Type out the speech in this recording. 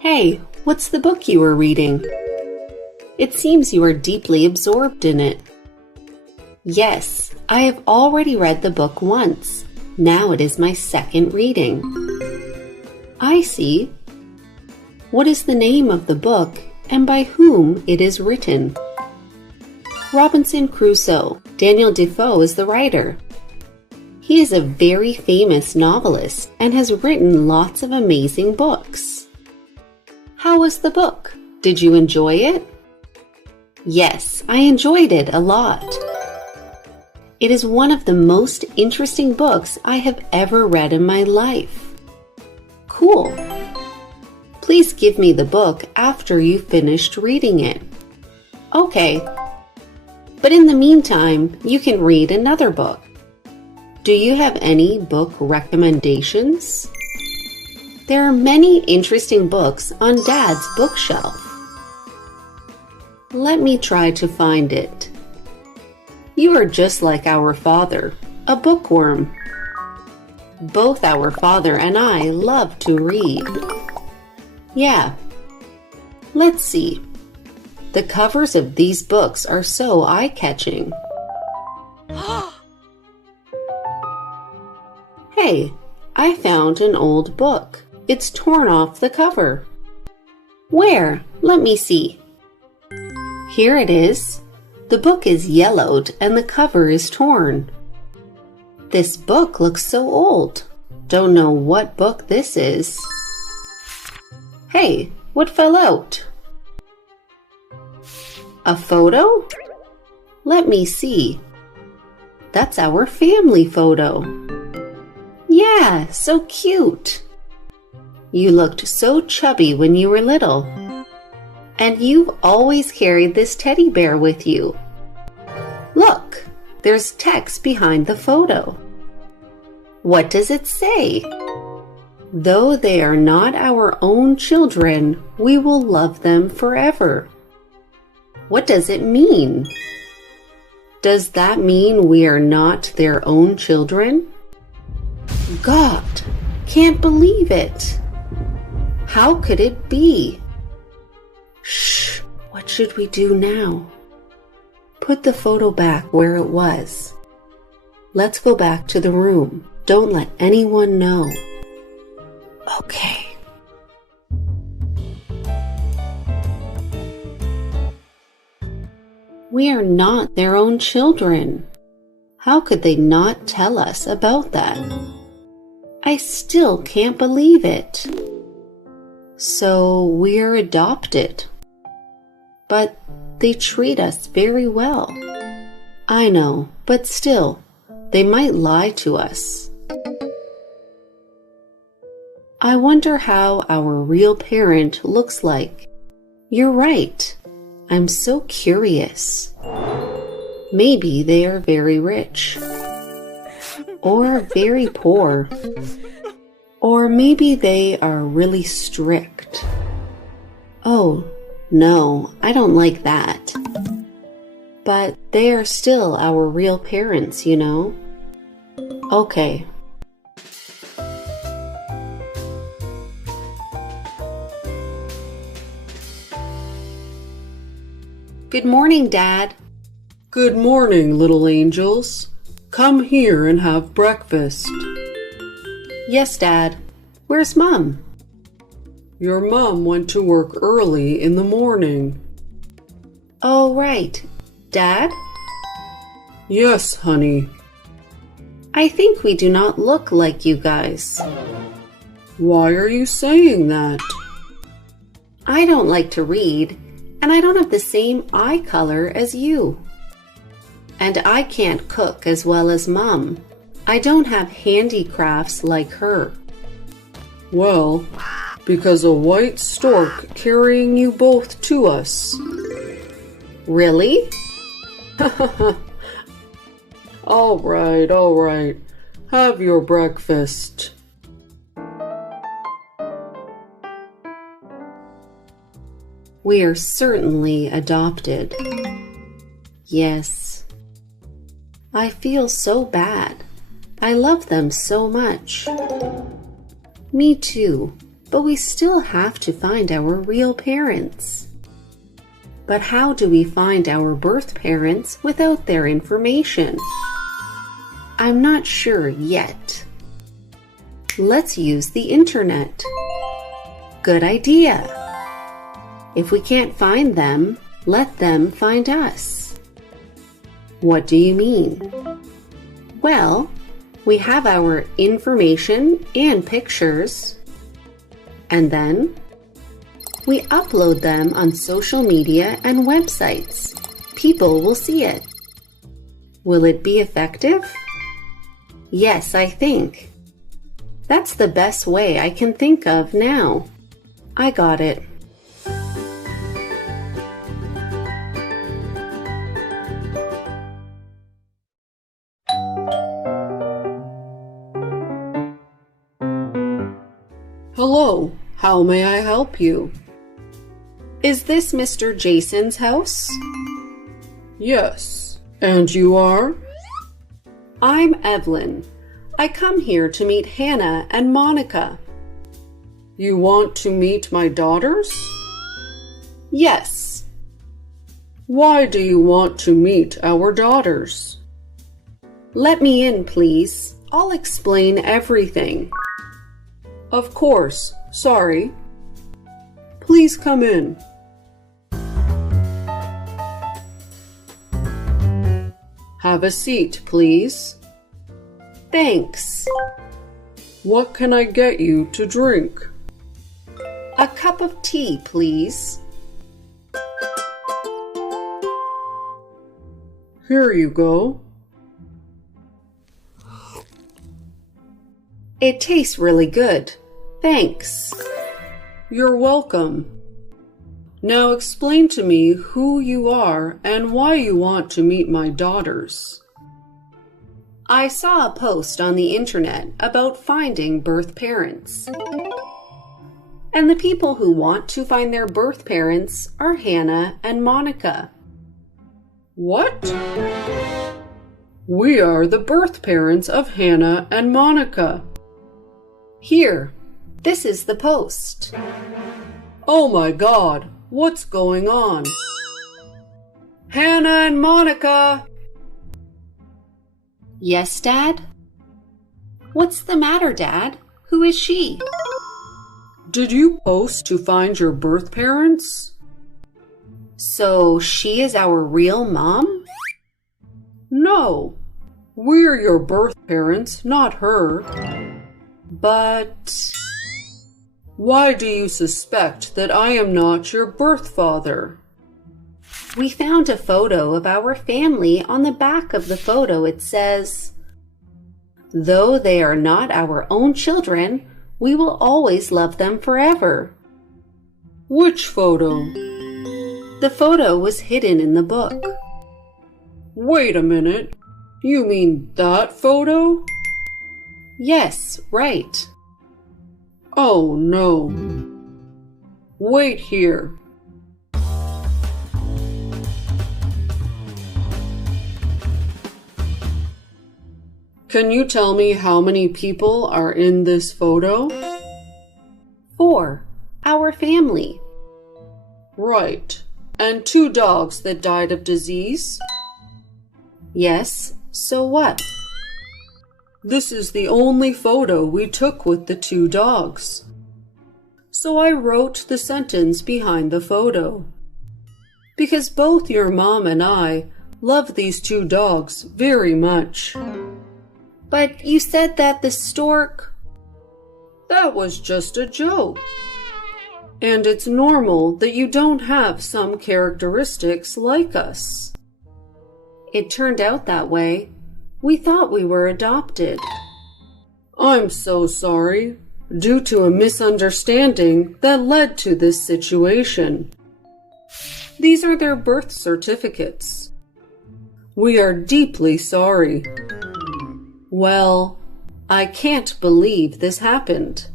Hey, what's the book you were reading? It seems you are deeply absorbed in it. Yes, I have already read the book once. Now it is my second reading. I see. What is the name of the book and by whom it is written? Robinson Crusoe. Daniel Defoe is the writer. He is a very famous novelist and has written lots of amazing books. How was the book? Did you enjoy it? Yes, I enjoyed it a lot. It is one of the most interesting books I have ever read in my life. Cool. Please give me the book after you've finished reading it. Okay. But in the meantime, you can read another book. Do you have any book recommendations? There are many interesting books on Dad's bookshelf. Let me try to find it. You are just like our father, a bookworm. Both our father and I love to read. Yeah. Let's see. The covers of these books are so eye-catching. Hey, I found an old book. It's torn off the cover. Where? Let me see. Here it is. The book is yellowed and the cover is torn. This book looks so old. Don't know what book this is. Hey, what fell out? A photo? Let me see. That's our family photo. Yeah, so cute. You looked so chubby when you were little. And you've always carried this teddy bear with you. Look, there's text behind the photo. What does it say? Though they are not our own children, we will love them forever. What does it mean? Does that mean we are not their own children? God, can't believe it. How could it be? Shh, what should we do now? Put the photo back where it was. Let's go back to the room. Don't let anyone know. Okay. We are not their own children. How could they not tell us about that? I still can't believe it. So we're adopted. But they treat us very well. I know, but still, they might lie to us. I wonder how our real parent looks like. You're right. I'm so curious. Maybe they are very rich. Or very poor. Or maybe they are really strict. Oh, no, I don't like that. But they are still our real parents, you know? Okay. Good morning, Dad. Good morning, little angels. Come here and have breakfast. Yes, Dad. Where's Mom? Your mom went to work early in the morning. Oh, right. Dad? Yes, honey. I think we do not look like you guys. Why are you saying that? I don't like to read, and I don't have the same eye color as you. And I can't cook as well as Mom. I don't have handicrafts like her. Well, because a white stork carrying you both to us. Really? All right. Have your breakfast. We are certainly adopted. Yes. I feel so bad. I love them so much. Me too. but we still have to find our real parents. But how do we find our birth parents without their information? I'm not sure yet. Let's use the internet. Good idea. If we can't find them, let them find us. What do you mean? Well, we have our information and pictures, and then we upload them on social media and websites. People will see it. Will it be effective? Yes, I think. That's the best way I can think of now. I got it. Hello, how may I help you? Is this Mr. Jason's house? Yes, and you are? I'm Evelyn. I come here to meet Hannah and Monica. You want to meet my daughters? Yes. Why do you want to meet our daughters? Let me in, please. I'll explain everything. Of course, sorry. Please come in. Have a seat, please. Thanks. What can I get you to drink? A cup of tea, please. Here you go. It tastes really good. Thanks. You're welcome. Now explain to me who you are and why you want to meet my daughters. I saw a post on the internet about finding birth parents. And the people who want to find their birth parents are Hannah and Monica. What? We are the birth parents of Hannah and Monica. Here, this is the post. Oh my God, what's going on? Hannah and Monica! Yes, Dad? What's the matter, Dad? Who is she? Did you post to find your birth parents? So she is our real mom? No, we're your birth parents, not her. But why do you suspect that I am not your birth father? we found a photo of our family. On the back of the photo it says, "Though they are not our own children, we will always love them forever." Which photo? The photo was hidden in the book. Wait a minute. You mean that photo? Yes, right. Oh no. Wait here. Can you tell me how many people are in this photo? 4. Our family. Right. And 2 dogs that died of disease? Yes, so what? This is the only photo we took with the 2 dogs. So I wrote the sentence behind the photo. Because both your mom and I love these 2 dogs very much. But you said that the stork... That was just a joke. And it's normal that you don't have some characteristics like us. It turned out that way. We thought we were adopted. I'm so sorry. Due to a misunderstanding that led to this situation. These are their birth certificates. We are deeply sorry. Well, I can't believe this happened.